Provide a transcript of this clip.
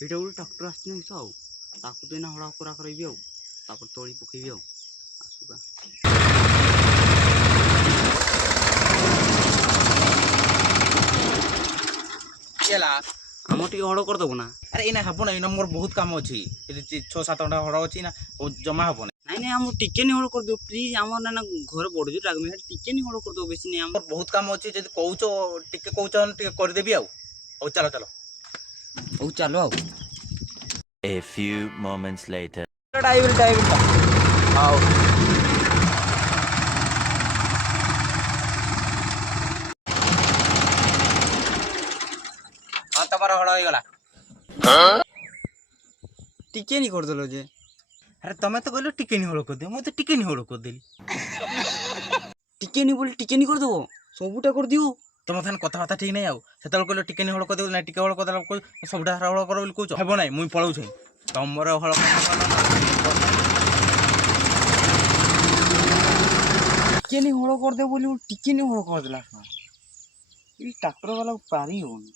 ଏଇଟା ଗୋଟେ ଟ୍ରାକ୍ଟର ଆସିଛି ନା ଆଉ ତାକୁ ତ ଏଇନା ହଡ଼ା କରା କରାଇବି ଆଉ ତାପରେ ତଳି ପକେଇବି ଆଉ ଆସୁକା ଆମର ଟିକେ ହଡ଼ କରିଦେବୁ ନା। ଆରେ ଏଇନା ହବ ନା, ଏଇନା ମୋର ବହୁତ କାମ ଅଛି। 6-7 ଘଣ୍ଟା ହଡ଼ ଅଛି ନା, ଜମା ହବ ନା। ନାଇଁ ନାଇଁ ଆମର ଟିକେ ନି ହଡ଼ କରିଦେବୁ ପ୍ଲିଜ୍। ଆମର ନା ଘରେ ବଢ଼ୁଛୁ ଲାଗୁନି ଟିକେ ନି ହଡ଼ କରିଦେବୁ ବେଶୀ ନାଇଁ। ଆମର ବହୁତ କାମ ଅଛି, ଯଦି କହୁଛ ଟିକେ କହୁଛ ଟିକେ କରିଦେବି ଆଉ। ହଉ ଚାଲ ଚାଲ ହଉ ଚାଲ ଆଉ। A few moments later. ହଉ ହଁ ତମର ହଳ ହେଇଗଲା। ଟିକେ ନି କରିଦେଲ ଯେ। ଆରେ ତମେ ତ କହିଲ ଟିକେ ନି ହଳ କରିଦିଅ, ମୁଁ ତ ଟିକେ ନି ହଳ କରିଦେଲି। ଟିକେ ନି ବୋଲି ଟିକେ ନି କରିଦେବ, ସବୁଟା କରିଦିଅ। ତମ ସାଙ୍ଗେ କଥାବାର୍ତ୍ତା ଠିକ ନାହିଁ ଆଉ। ସେତେବେଳେ କହିଲ ଟିକେ ନି ହଳ କରିଦେବ, ନାଇଁ ଟିକେ ହଳ କରିଦେଲା ସବୁଟା ହଳ କର ବୋଲି କହୁଛ। ହେବ ନାହିଁ, ମୁଇଁ ପଳଉଛି। ତମର ହଳ ଟିକେ ନି ହଳ କରିଦେବ ବୋଲି ଟିକେ ନି ହଳ କରିଦେଲା। ଏଇ ଟ୍ରାକ୍ଟର ବାଲାକୁ ପାରି ହଉନି।